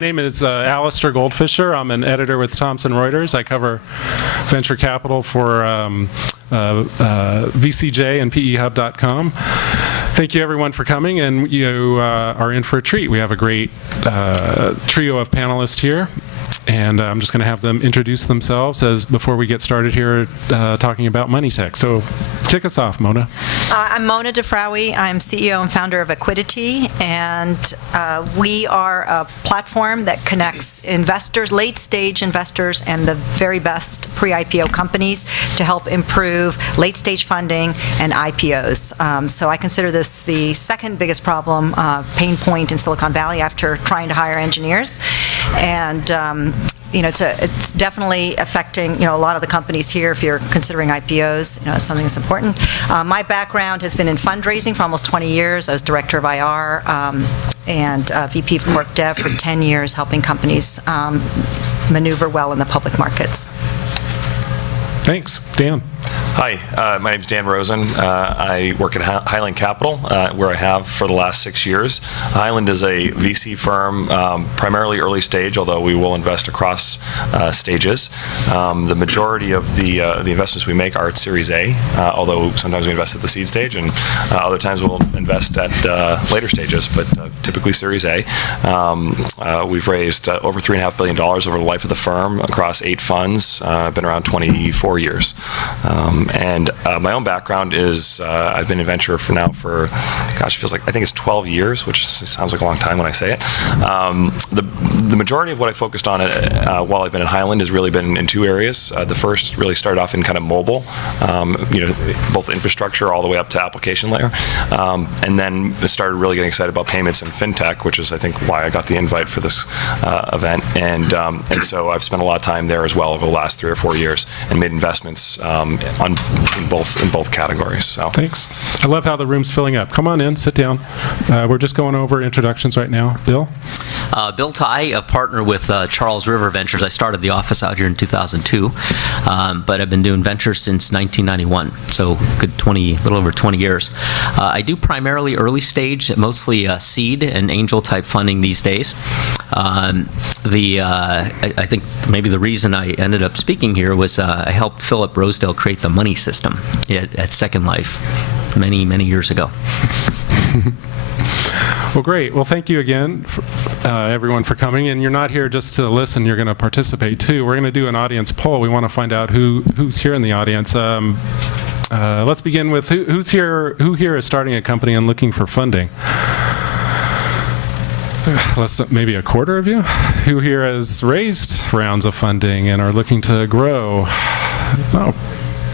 My name is Alistair Goldfisher. I'm an editor with Thomson Reuters. I cover venture capital for VCJ and PEHub.com. Thank you, everyone, for coming, and you are in for a treat. We have a great trio of panelists here, and I'm just going to have them introduce themselves before we get started here talking about money tech. So kick us off, Mona. I'm Mona DeFraui. I'm CEO and founder of Equidity, and we are a platform that connects investors, late-stage investors, and the very best pre-IPO companies to help improve late-stage funding and IPOs. So I consider this the second biggest problem, pain point in Silicon Valley after trying to hire engineers. And it's definitely affecting a lot of the companies here. If you're considering IPOs, it's something that's important. My background has been in fundraising for almost 20 years. I was director of IR and VP of Corp Dev for 10 years, helping companies maneuver well in the public markets. Thanks. Dan. Hi, my name is Dan Rosen. I work at Highland Capital, where I have for the last 6 years. Highland is a VC firm, primarily early stage, although we will invest across stages. The majority of the investments we make are at Series A, although sometimes we invest at the seed stage, and other times we'll invest at later stages, but typically Series A. We've raised over $3.5 billion over the life of the firm across 8 funds. I've been around 24 years. And my own background is I've been in venture for, gosh, it feels like, I think it's 12 years, which sounds like a long time when I say it. The majority of what I focused on while I've been at Highland has really been in 2 areas. The first really started off in kind of mobile, both infrastructure all the way up to application layer. And then started really getting excited about payments and FinTech, which is, I think, why I got the invite for this event. And so I've spent a lot of time there as well over the last 3 or 4 years and made investments in both categories. So thanks. I love how the room's filling up. Come on in, sit down. We're just going over introductions right now. Bill? Bill Ty, a partner with Charles River Ventures. I started the office out here in 2002, but I've been doing ventures since 1991, so little over 20 years. I do primarily early stage, mostly seed and angel type funding these days. I think maybe the reason I ended up speaking here was I helped Philip Rosedale create the money system at Second Life many, many years ago. Well, great. Well, thank you again, everyone, for coming. And you're not here just to listen. You're going to participate, too. We're going to do an audience poll. We want to find out who's here in the audience. Let's begin with who here is starting a company and looking for funding? Maybe a quarter of you. Who here has raised rounds of funding and are looking to grow? Oh,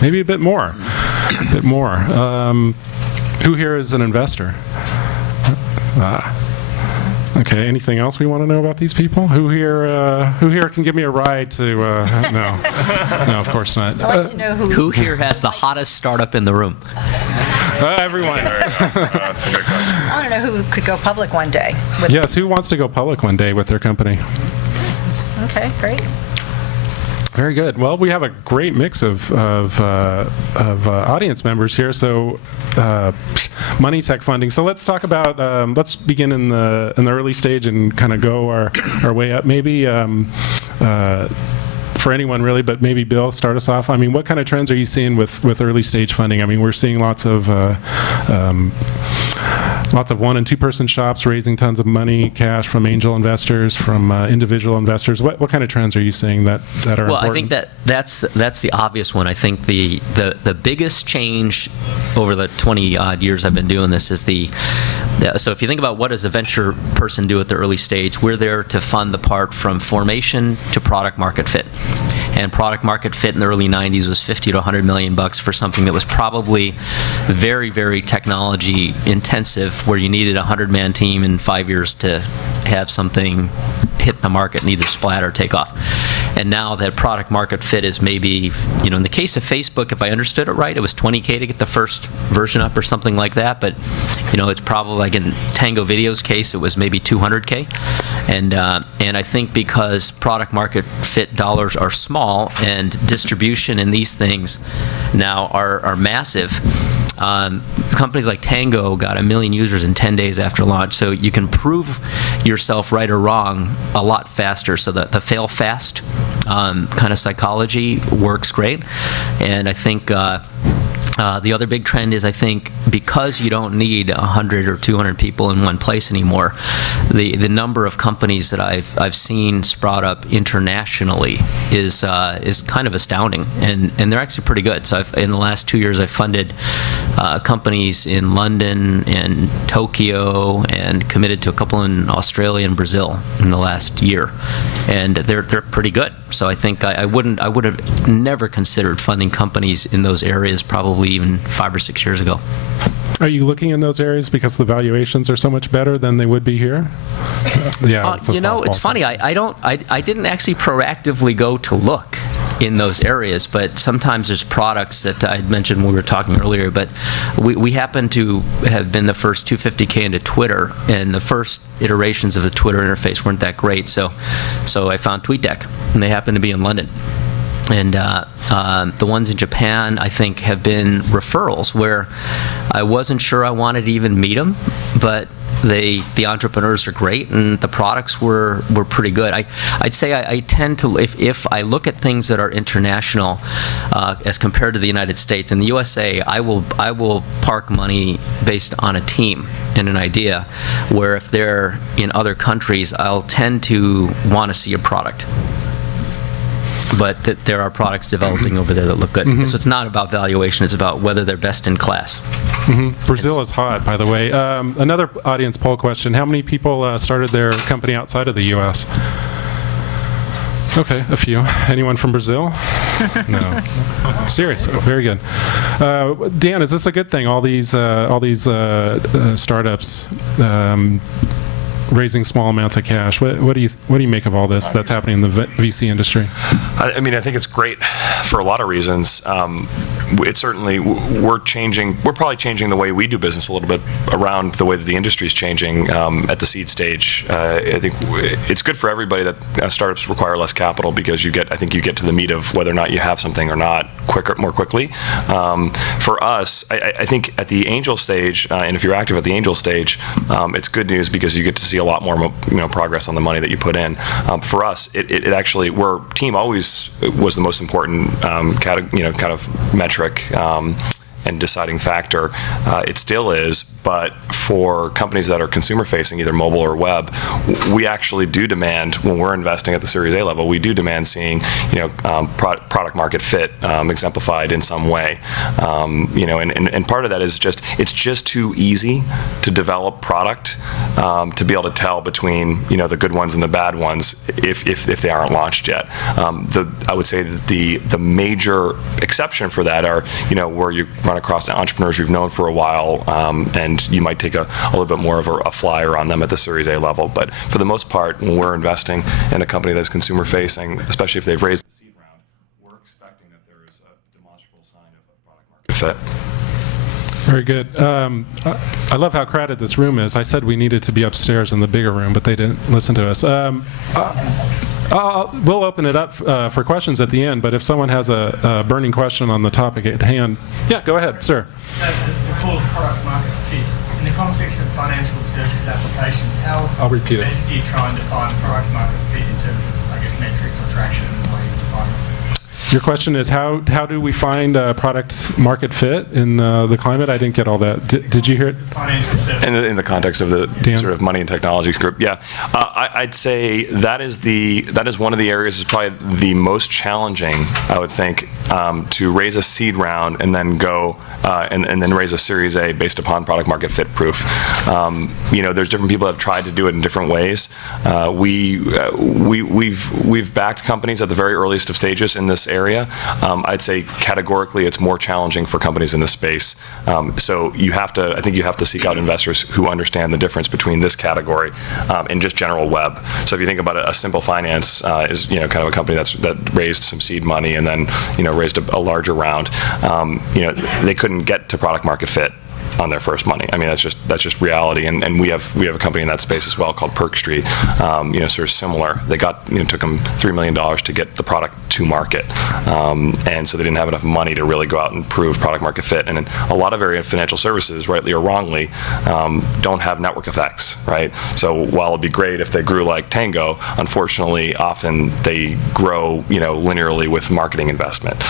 maybe a bit more. Who here is an investor? Okay. Anything else we want to know about these people? Who here can give me a ride to? No, of course not. I'd like to know Who here has the hottest startup in the room? Everyone. That's a good question. I want to know who could go public one day. Yes. Who wants to go public one day with their company? Okay, great. Very good. Well, we have a great mix of audience members here. So, money tech funding. So let's talk about. Let's begin in the early stage and kind of go our way up. Maybe for anyone really, but maybe Bill, start us off. I mean, what kind of trends are you seeing with early stage funding? I mean, we're seeing lots of 1- and 2-person shops raising tons of money, cash from angel investors, from individual investors. What kind of trends are you seeing that are important? Well, I think that's the obvious one. I think the biggest change over the 20-odd years I've been doing this is so if you think about what does a venture person do at the early stage, we're there to fund the part from formation to product market fit. And product market fit in the early 90s was $50 to $100 million for something that was probably very, very technology intensive, where you needed a 100-man team in 5 years to have something hit the market and either splat or take off. And now that product market fit is maybe, in the case of Facebook, if I understood it right, it was $20K to get the first version up or something like that. But, it's probably like in Tango Video's case, it was maybe $200K. And I think because product market fit dollars are small and distribution in these things now are massive, companies like Tango got 1 million users in 10 days after launch, so you can prove yourself right or wrong a lot faster. So the fail fast kind of psychology works great. And I think the other big trend is, I think, because you don't need 100 or 200 people in one place anymore, the number of companies that I've seen sprout up internationally is kind of astounding, and they're actually pretty good. So in the last 2 years, I've funded companies in London and Tokyo, and committed to a couple in Australia and Brazil in the last year, and they're pretty good. So I think I would have never considered funding companies in those areas probably even 5 or 6 years ago. Are you looking in those areas because the valuations are so much better than they would be here? Yeah, You know, it's funny. I didn't actually proactively go to look in those areas, but sometimes there's products that I mentioned when we were talking earlier, but we happen to have been the first 250K into Twitter, and the first iterations of the Twitter interface weren't that great, so I found TweetDeck, and they happen to be in London. And the ones in Japan, I think, have been referrals where I wasn't sure I wanted to even meet them, but the entrepreneurs are great, and the products were pretty good. I'd say I tend to, if I look at things that are international as compared to the United States, in the USA, I will park money based on a team and an idea, where if they're in other countries, I'll tend to want to see a product. But there are products developing over there that look good. So it's not about valuation, it's about whether they're best in class. Brazil is hot, by the way. Another audience poll question: how many people started their company outside of the U.S.? Okay, a few. Anyone from Brazil? No. Serious. Oh, very good. Dan, is this a good thing? All these startups raising small amounts of cash. What do you make of all this that's happening in the VC industry? I mean, I think it's great for a lot of reasons. It's certainly, we're probably changing the way we do business a little bit around the way that the industry is changing at the seed stage. I think it's good for everybody that startups require less capital, because I think you get to the meat of whether or not you have something or not more quickly. For us, I think at the angel stage, and if you're active at the angel stage, it's good news, because you get to see a lot more progress on the money that you put in. For us, it actually, team always was the most important kind of metric and deciding factor. It still is, but for companies that are consumer facing, either mobile or web, we actually do demand, when we're investing at the Series A level, we do demand seeing product market fit exemplified in some way. And part of that is it's just too easy to develop product to be able to tell between the good ones and the bad ones if they aren't launched yet. I would say that the major exception for that are where you run across entrepreneurs you've known for a while, and you might take a little bit more of a flyer on them at the Series A level. But for the most part, when we're investing in a company that's consumer facing, especially if they've raised the seed round, we're expecting that there is a demonstrable sign of a product market fit. Very good. I love how crowded this room is. I said we needed to be upstairs in the bigger room, but they didn't listen to us. We'll open it up for questions at the end, but if someone has a burning question on the topic at hand, yeah, go ahead, sir. The core product market fit. In the context of financial services applications, how best do you try and define product market fit in terms of, I guess, metrics or traction and the way you define it? Your question is how do we find product market fit in the climate? I didn't get all that. Did you hear it? Financial services. In the context of the Dan? Sort of money and technologies group, yeah, I'd say that is one of the areas is probably the most challenging, I would think, to raise a seed round and then go and then raise a Series A based upon product market fit proof. There's different people that have tried to do it in different ways. We've backed companies at the very earliest of stages in this area. I'd say categorically it's more challenging for companies in this space. So I think you have to seek out investors who understand the difference between this category and just general web. So if you think about it, a Simple Finance is kind of a company that raised some seed money and then raised a larger round. They couldn't get to product market fit on their first money. I mean, that's just reality. And we have a company in that space as well called Perk Street, sort of similar. They took them $3 million to get the product to market. And so they didn't have enough money to really go out and prove product market fit. And a lot of area of financial services, rightly or wrongly, don't have network effects, right? So while it'd be great if they grew like Tango, unfortunately, often they grow, linearly with marketing investment.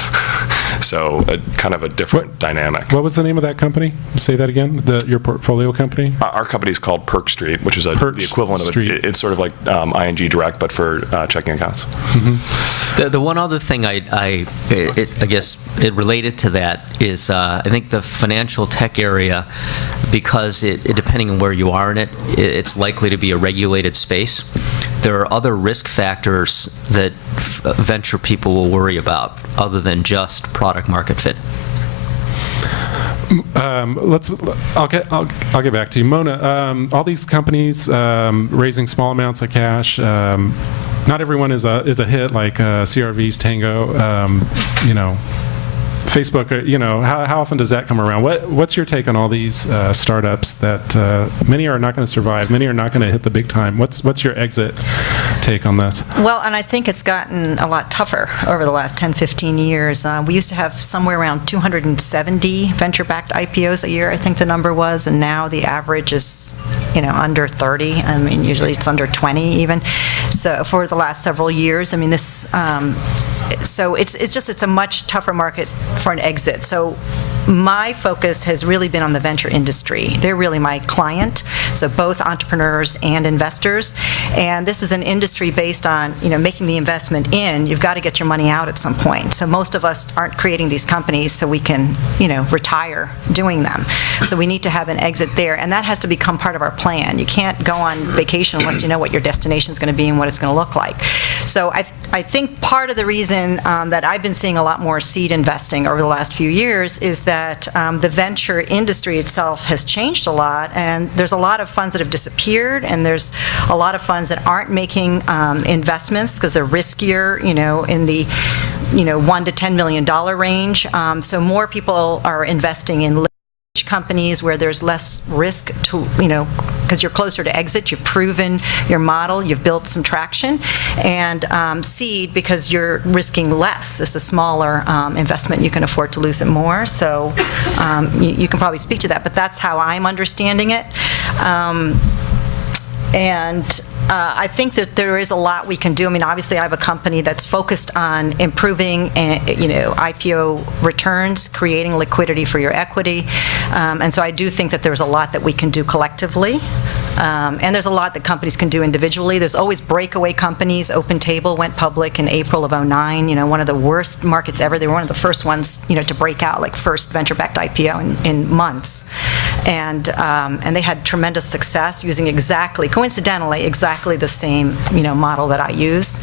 So kind of a different dynamic. What was the name of that company? Say that again, your portfolio company? Our company is called Perk Street, which is the equivalent of it's sort of like ING Direct, but for checking accounts. Mm-hmm. The one other thing I guess it related to that is I think the financial tech area, because depending on where you are in it, it's likely to be a regulated space. There are other risk factors that venture people will worry about other than just product market fit. I'll get back to you, Mona. All these companies raising small amounts of cash. Not everyone is a hit like CRV's Tango. Facebook, how often does that come around? What's your take on all these startups that many are not going to survive, many are not going to hit the big time? What's your exit take on this? Well, and I think it's gotten a lot tougher over the last 10, 15 years. We used to have somewhere around 270 venture-backed IPOs a year, I think the number was, and now the average is, under 30. I mean, usually it's under 20 even. So for the last several years, I mean, this. So it's a much tougher market for an exit. So my focus has really been on the venture industry. They're really my client, so both entrepreneurs and investors. And this is an industry based on, making the investment in. You've got to get your money out at some point. So most of us aren't creating these companies so we can, retire doing them. So we need to have an exit there, and that has to become part of our plan. You can't go on vacation unless you know what your destination is going to be and what it's going to look like. So I think part of the reason that I've been seeing a lot more seed investing over the last few years is that the venture industry itself has changed a lot, and there's a lot of funds that have disappeared, and there's a lot of funds that aren't making investments because they're riskier, in the $1 to $10 million range. So more people are investing in companies where there's less risk to, because you're closer to exit, you've proven your model, you've built some traction, and seed because you're risking less. It's a smaller investment, you can afford to lose it more. So you can probably speak to that, but that's how I'm understanding it. I think that there is a lot we can do. I mean, obviously, I have a company that's focused on improving, IPO returns, creating liquidity for your equity, and so I do think that there's a lot that we can do collectively, and there's a lot that companies can do individually. There's always breakaway companies. Open Table went public in April of '09. One of the worst markets ever. They were one of the first ones, to break out, like first venture-backed IPO in months, and they had tremendous success using coincidentally exactly the same, model that I use.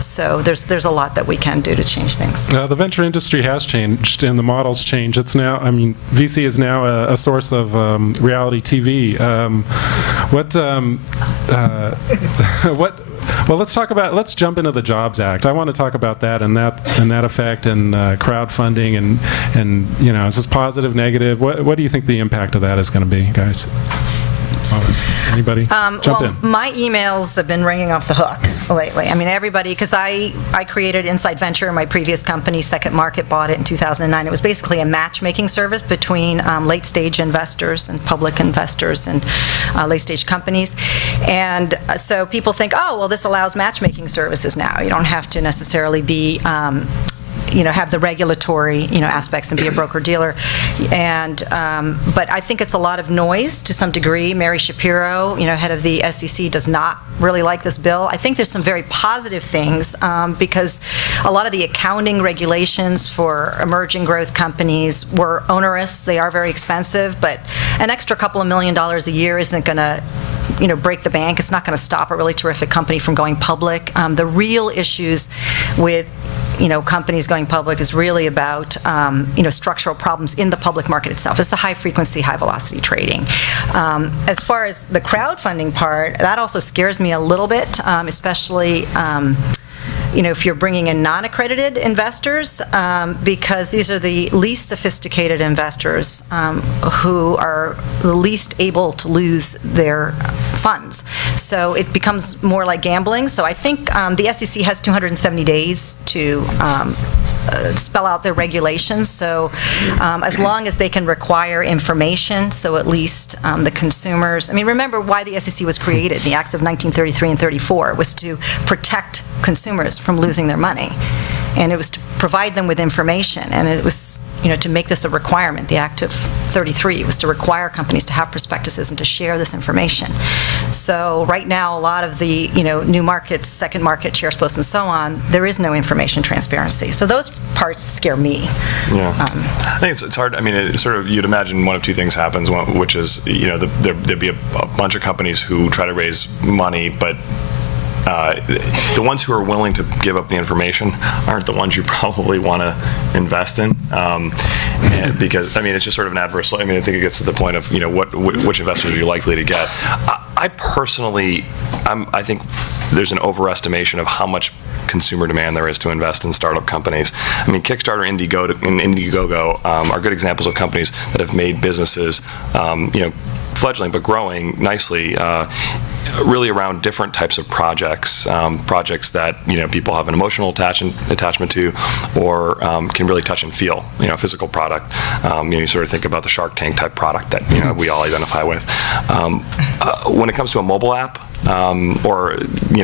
So there's a lot that we can do to change things. The venture industry has changed, and the model's changed. It's now, VC is now a source of reality TV. Well, let's jump into the Jobs Act. I want to talk about that and that effect and crowdfunding and is this positive, negative? What do you think the impact of that is going to be, guys? Anybody? Jump in. My emails have been ringing off the hook lately. I mean, everybody, because I created Inside Venture, my previous company, Second Market, bought it in 2009. It was basically a matchmaking service between late-stage investors and public investors and late-stage companies. And so people think, oh, well, this allows matchmaking services now. You don't have to necessarily be have the regulatory, aspects and be a broker-dealer. And, but I think it's a lot of noise to some degree. Mary Shapiro, head of the SEC, does not really like this bill. I think there's some very positive things because a lot of the accounting regulations for emerging growth companies were onerous. They are very expensive, but an extra couple of $1 million a year isn't going to break the bank. It's not going to stop a really terrific company from going public. The real issues with companies going public is really about, structural problems in the public market itself. It's the high-frequency, high-velocity trading. As far as the crowdfunding part, that also scares me a little bit, especially if you're bringing in non-accredited investors, because these are the least sophisticated investors who are the least able to lose their funds. So it becomes more like gambling. So I think the SEC has 270 days to spell out their regulations. So as long as they can require information, so at least the consumers, remember why the SEC was created. The Acts of 1933 and 34 was to protect consumers from losing their money. And it was to provide them with information. And it was, to make this a requirement. The Act of 33 was to require companies to have prospectuses and to share this information. So right now, a lot of the, new markets, second market, shares posts, and so on, there is no information transparency. So those parts scare me. Yeah. I think it's hard. It's sort of, you'd imagine one of two things happens, which is, there'd be a bunch of companies who try to raise money, but the ones who are willing to give up the information aren't the ones you probably want to invest in, because it's just sort of an adverse. I think it gets to the point of which investors are you likely to get. I personally, I think there's an overestimation of how much consumer demand there is to invest in startup companies. Kickstarter and Indiegogo are good examples of companies that have made businesses, fledgling but growing nicely, really around different types of projects that people have an emotional attachment to, or can really touch and feel. A physical product. You sort of think about the Shark Tank type product that we all identify with. When it comes to a mobile app, or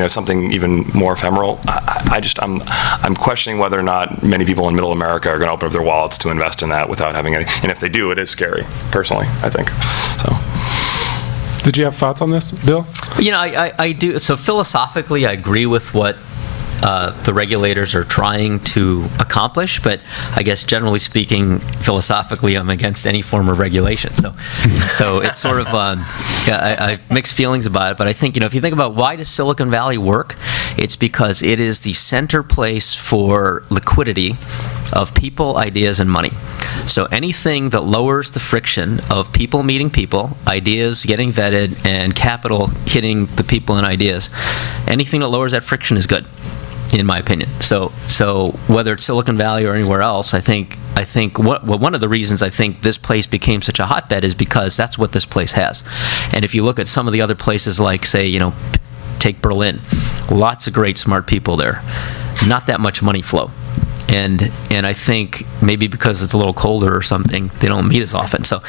something even more ephemeral, I'm questioning whether or not many people in Middle America are going to open up their wallets to invest in that without having any. And if they do, it is scary. Personally, I think so. Did you have thoughts on this, Bill? I do. So philosophically, I agree with what the regulators are trying to accomplish, but I guess generally speaking, philosophically, I'm against any form of regulation. So it's sort of, I have mixed feelings about it, but I think, if you think about why does Silicon Valley work, it's because it is the center place for liquidity of people, ideas, and money. So anything that lowers the friction of people meeting people, ideas getting vetted, and capital hitting the people and ideas, anything that lowers that friction is good, in my opinion. So whether it's Silicon Valley or anywhere else, I think one of the reasons I think this place became such a hotbed is because that's what this place has. And if you look at some of the other places, like say, take Berlin, lots of great smart people there, not that much money flow. And I think maybe because it's a little colder or something, they don't meet as often. So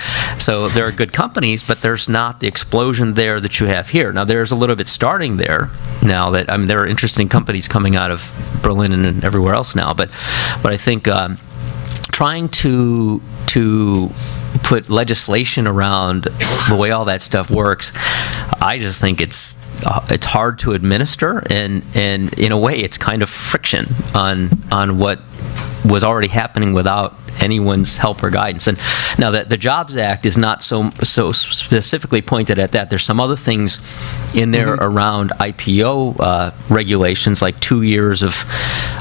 there are good companies, but there's not the explosion there that you have here. Now there's a little bit starting there now that there are interesting companies coming out of Berlin and everywhere else now. But I think trying to put legislation around the way all that stuff works, I just think it's hard to administer, and in a way it's kind of friction on what was already happening without anyone's help or guidance. And now that the Jobs Act is not so specifically pointed at that. There's some other things in there around IPO regulations, like 2 years of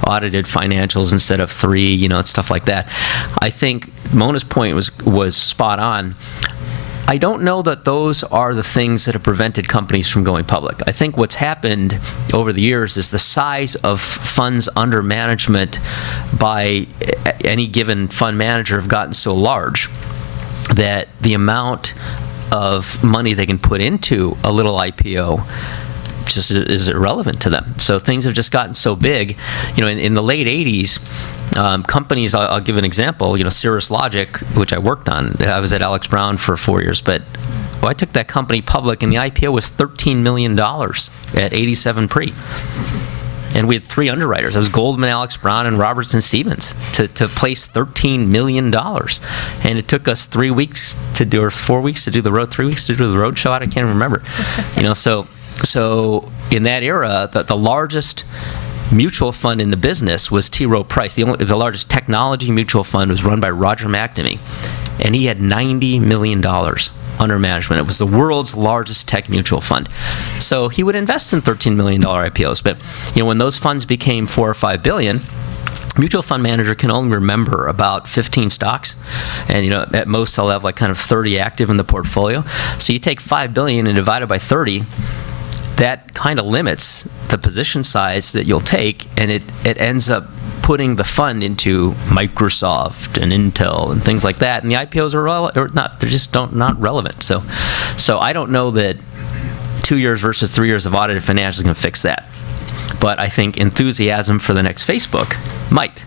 audited financials instead of 3, stuff like that. I think Mona's point was spot on. I don't know that those are the things that have prevented companies from going public. I think what's happened over the years is the size of funds under management by any given fund manager have gotten so large that the amount of money they can put into a little IPO just is irrelevant to them. So things have just gotten so big. In the late 80s, companies, I'll give an example, Cirrus Logic, which I worked on. I was at Alex Brown for 4 years, but I took that company public, and the IPO was $13 million at 87 pre. And we had 3 underwriters. It was Goldman, Alex Brown, and Robertson Stevens to place $13 million. And it took us 3 weeks to do, or 4 weeks to do the road, 3 weeks to do the road show. I can't remember. So in that era, the largest mutual fund in the business was T. Rowe Price. The largest technology mutual fund was run by Roger McNamee, and he had $90 million under management. It was the world's largest tech mutual fund. So he would invest in $13 million IPOs. But when those funds became $4 or $5 billion, mutual fund manager can only remember about 15 stocks, and at most they'll have like kind of 30 active in the portfolio. So you take $5 billion and divide it by 30. that kind of limits the position size that you'll take, and it ends up putting the fund into Microsoft and Intel and things like that, and the IPOs are not, they're just not relevant. So I don't know that 2 years versus 3 years of audited financials is going to fix that. But I think enthusiasm for the next Facebook might.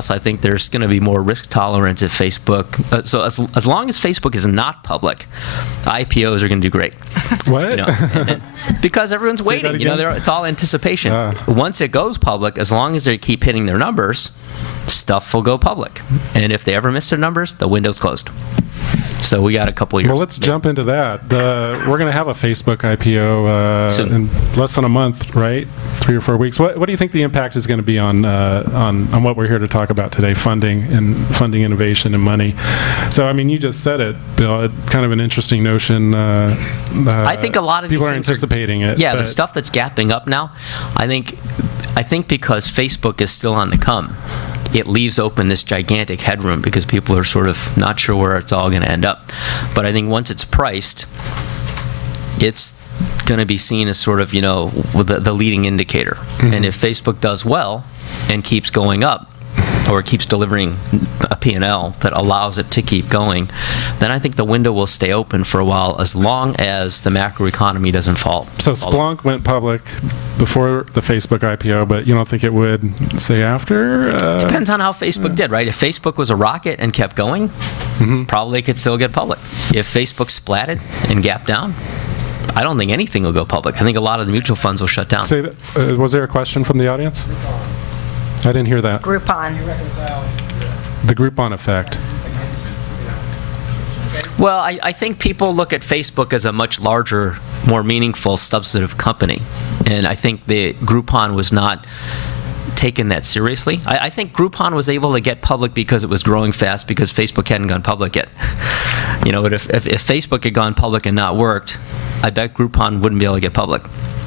So I think there's going to be more risk tolerance at Facebook. So as long as Facebook is not public, IPOs are going to do great. What? Because everyone's Say that waiting. again? It's all anticipation. Once it goes public, as long as they keep hitting their numbers, stuff will go public. And if they ever miss their numbers, the window's closed. So we got a couple years. Well, let's jump into that. We're going to have a Facebook IPO in less than a month, right? 3 or 4 weeks. What do you think the impact is going to be on what we're here to talk about today, funding innovation and money? So, I mean, you just said it, Bill. Kind of an interesting notion. I think a lot of people these are things anticipating it. Yeah, the stuff that's gapping up now, I think because Facebook is still on the come, it leaves open this gigantic headroom because people are sort of not sure where it's all going to end up. But I think once it's priced, it's going to be seen as sort of, the leading indicator. Mm-hmm. And if Facebook does well and keeps going up, or keeps delivering a P&L that allows it to keep going, then I think the window will stay open for a while as long as the macroeconomy doesn't fall. So Splunk went public before the Facebook IPO, but you don't think it would, say, after? Depends on how Facebook did, right? If Facebook was a rocket and kept going, probably it could still get public. If Facebook splatted and gapped down, I don't think anything will go public. I think a lot of the mutual funds will shut down. Say that, was there a question from the audience? I didn't hear that. Groupon. The Groupon effect. Well, I think people look at Facebook as a much larger, more meaningful, substantive company. And I think the Groupon was not taken that seriously. I think Groupon was able to get public because it was growing fast because Facebook hadn't gone public yet. But if Facebook had gone public and not worked, I bet Groupon wouldn't be able to get public.